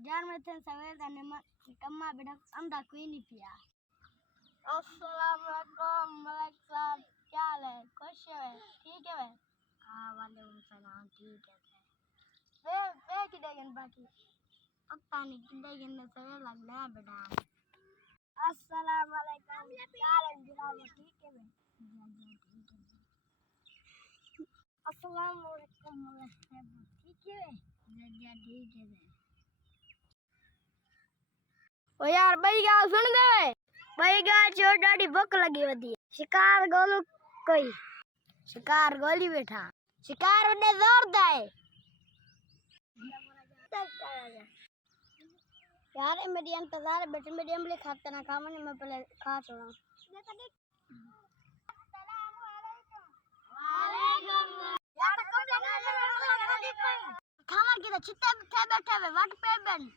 यार मैं थे सवेर का ने कम्मा बेटा अंडा कोई नहीं पिया। अस्सलाम वालेकुम मलिक साहब, क्या हाल है? खुश है? ठीक है? हाँ वालेकुम सलाम, ठीक है। वे किधर बाकी पता नहीं किधर ने सवेर लग गया बेटा। अस्सलाम वालेकुम, क्या हाल है जनाब? ठीक है भाई? अस्सलाम वालेकुम ठीक है? ठीक है। ओ यार भाई गा सुन दे भाई गा जो डाडी भूख लगी वदी शिकार गोलू कोई शिकार गोली बैठा शिकार ने जोर दाए यार मेरी इंतजार बेटे मेरी अम्बली खाते ना खावा नहीं मैं पहले खा छोड़ा खाना की तो छिट्टे बैठे हुए वाट पे बन